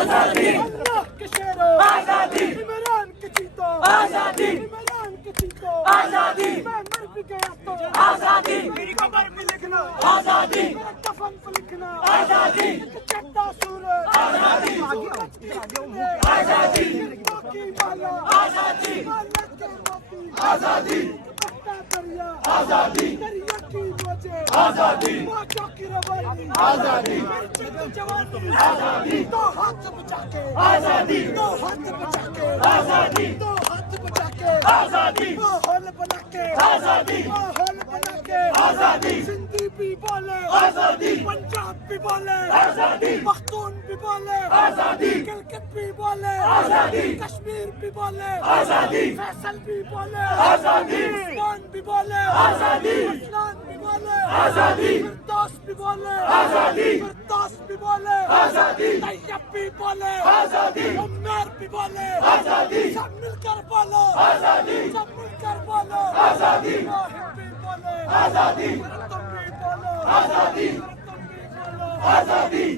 आजादी, अल्लाह के शेरों, आजादी, इमरान के चीतों, आजादी, इमरान के चीतों, आजादी, मैं मर भी गया तो आजादी, मेरी कब्र पे लिखना, आजादी, मेरे कफन पे लिखना, आजादी, चट्टा सूरज, आजादी, आजादी, बाकी वाला, आजादी, माला के मोती, आजादी, पत्ता दरिया, आजादी, दरिया की वजह, आजादी, मौजों की रवानी, आजादी, मेरी जिद्द जवानी, आजादी, दो हाथ बचा के, आजादी, दो हाथ बचा के, आजादी, दो हाथ बचा के, आजादी, माहौल बना के, आजादी, माहौल बना के, आजादी, सिंधी भी बोले, आजादी, पंजाब भी बोले, आजादी, पख्तून भी बोले, आजादी, गिलगित भी बोले, आजादी, कश्मीर भी बोले, आजादी, फैसल भी बोले, आजादी, उस्मान भी बोले, आजादी, अफनान भी बोले, आजादी, फिरदौस भी बोले, आजादी, फिरदौस भी बोले, आजादी, तैयब भी बोले, आजादी, उम्मेर भी बोले, आजादी, सब मिलकर बोलो, आजादी, सब मिलकर बोलो, आजादी, वाहिद भी बोले, आजादी, तुम भी बोलो, आजादी, तुम भी बोलो, आजादी,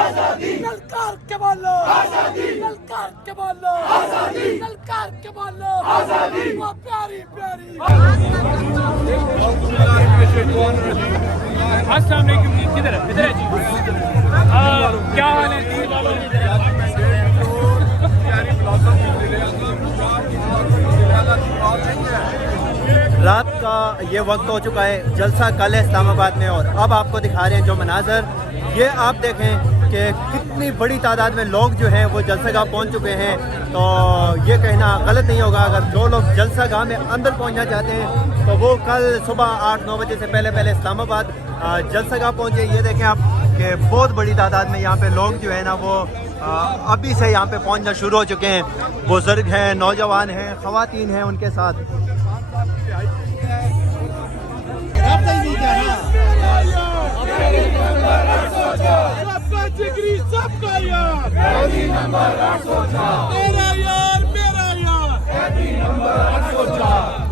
आजादी, ललकार के बोलो, आजादी, ललकार के बोलो, आजादी, ललकार के बोलो, आजादी, वो प्यारी प्यारी अस्सलाम वालेकुम जी, किधर है जी? क्या हाल है दिल वालों? रात का ये वक्त हो चुका है, जलसा कल है इस्लामाबाद में और अब आपको दिखा रहे हैं जो मनाजर। ये आप देखें कि कितनी बड़ी तादाद में लोग जो हैं वो जलसागाह पहुंच चुके हैं। तो ये कहना गलत नहीं होगा, अगर जो लोग जलसागाह में अंदर पहुंचना चाहते हैं तो वो कल सुबह 8-9 बजे से पहले पहले इस्लामाबाद जलसागाह पहुंचे। ये देखें आप कि बहुत बड़ी तादाद में यहाँ पे लोग जो है ना वो अभी से यहाँ पे पहुँचना शुरू हो चुके हैं। बुजुर्ग हैं, नौजवान हैं, ख़वातीन हैं उनके साथ। सबका जिगरी सबका यार, तेरा यार मेरा यार, नंबर 804